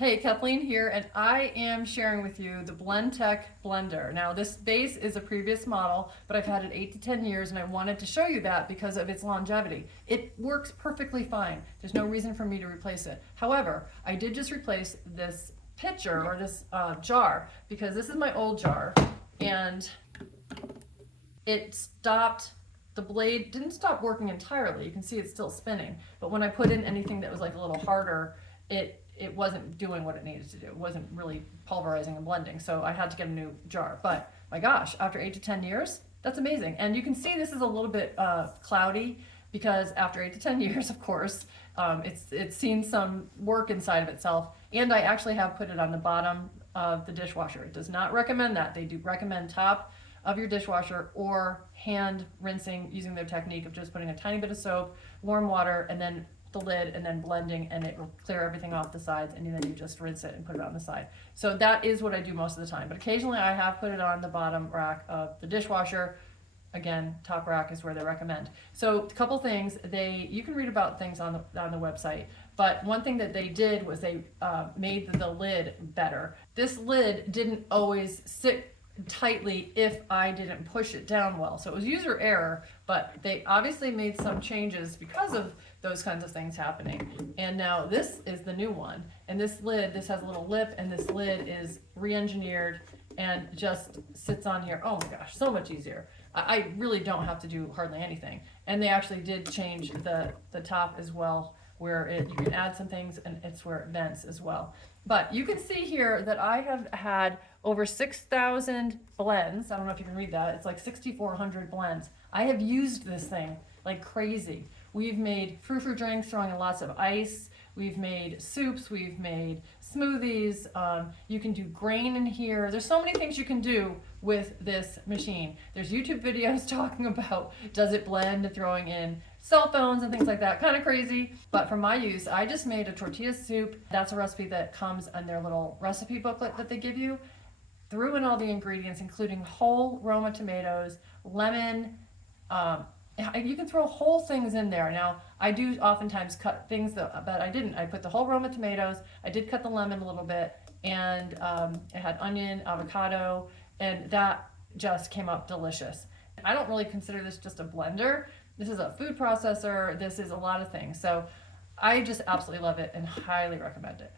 Hey, Kathleen here, and I am sharing with you the Blendtec blender. Now, this base is a previous model, but I've had it 8 to 10 years, and I wanted to show you that because of its longevity. It works perfectly fine. There's no reason for me to replace it. However, I did just replace this pitcher, or this jar, because this is my old jar, and it stopped. The blade didn't stop working entirely. You can see it's still spinning, but when I put in anything that was like a little harder, it wasn't doing what it needed to do. It wasn't really pulverizing and blending, so I had to get a new jar. But my gosh, after 8 to 10 years, that's amazing. And you can see this is a little bit cloudy because after 8 to 10 years, of course, it's seen some work inside of itself. And I actually have put it on the bottom of the dishwasher. It does not recommend that. They do recommend top of your dishwasher or hand rinsing using their technique of just putting a tiny bit of soap, warm water, and then the lid, and then blending, and it will clear everything off the sides, and then you just rinse it and put it on the side. So that is what I do most of the time, but occasionally I have put it on the bottom rack of the dishwasher. Again, top rack is where they recommend. So a couple things, you can read about things on the website, but one thing that they did was they made the lid better. This lid didn't always sit tightly if I didn't push it down well. So it was user error, but they obviously made some changes because of those kinds of things happening. And now this is the new one. And this has a little lip, and this lid is re-engineered and just sits on here. Oh my gosh, so much easier. I really don't have to do hardly anything. And they actually did change the top as well, where you can add some things, and it's where it vents as well. But you can see here that I have had over 6,000 blends. I don't know if you can read that. It's like 6,400 blends. I have used this thing like crazy. We've made frou-frou drinks throwing in lots of ice. We've made soups. We've made smoothies. You can do grain in here. There's so many things you can do with this machine. There's YouTube videos talking about does it blend, throwing in cell phones and things like that. Kind of crazy. But for my use, I just made a tortilla soup. That's a recipe that comes in their little recipe booklet that they give you. Threw in all the ingredients, including whole Roma tomatoes, lemon. You can throw whole things in there. Now, I do oftentimes cut things, but I didn't. I put the whole Roma tomatoes. I did cut the lemon a little bit, and it had onion, avocado, and that just came up delicious. I don't really consider this just a blender. This is a food processor. This is a lot of things. So I just absolutely love it and highly recommend it.